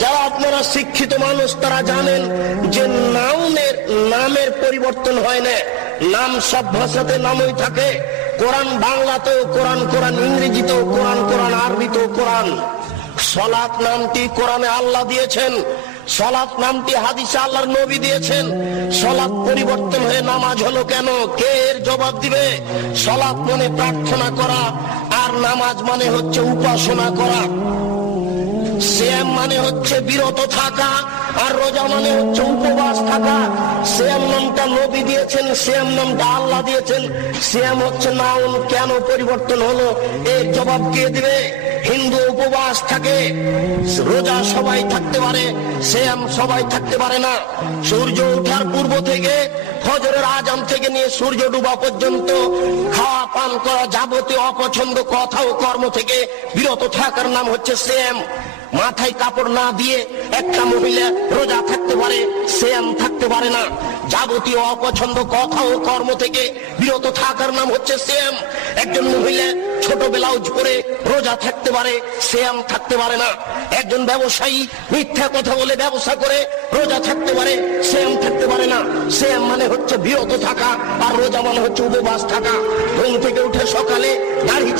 যারা আপনারা শিক্ষিত মানুষ তারা জানেন যে নামের পরিবর্তন হয় না, নাম সব ভাষাতে নামই থাকে। কোরআন বাংলাতেও কোরআন, কোরআন ইংরেজিতেও কোরআন, কোরআন আরবিতেও কোরআন। সলাত নামটি কোরআনে আল্লাহ দিয়েছেন, সলাত নামটি হাদিসে আল্লাহর নবী দিয়েছেন। সলাত পরিবর্তন হয়ে নামাজ হলো কেন? কে এর জবাব দিবে? সলাত মানে প্রার্থনা করা, আর নামাজ মানে হচ্ছে উপাসনা করা। সিয়াম মানে হচ্ছে বিরত থাকা, আর রোজা মানে হচ্ছে উপবাস থাকা। সিয়াম নামটা নবী দিয়েছেন, সিয়াম নামটা আল্লাহ দিয়েছেন। সিয়াম হচ্ছে নাউন, কেন পরিবর্তন হলো এর জবাব কে দিবে? হিন্দু উপবাস থাকে, রোজা সবাই থাকতে পারে, সিয়াম সবাই থাকতে পারে না। সূর্য ওঠার পূর্ব থেকে ফজরের আজান থেকে নিয়ে সূর্য ডুবা পর্যন্ত খাওয়া পান করা যাবতীয় অপছন্দ কথা ও কর্ম থেকে বিরত থাকার নাম হচ্ছে সিয়াম। মাথায় কাপড় না দিয়ে একটা মহিলা রোজা থাকতে পারে, সিয়াম থাকতে পারে না। যাবতীয় অপছন্দ কথা ও কর্ম থেকে বিরত থাকার নাম হচ্ছে সিয়াম। একজন মহিলা ছোট ব্লাউজ পরে রোজা থাকতে পারে, সিয়াম থাকতে পারে না। একজন ব্যবসায়ী মিথ্যা কথা বলে ব্যবসা করে রোজা থাকতে পারে, সিয়াম থাকতে পারে না। সিয়াম মানে হচ্ছে বিরত থাকা, আর রোজা মানে হচ্ছে উপবাস থাকা। ঘুম থেকে উঠে সকালে দাড়ি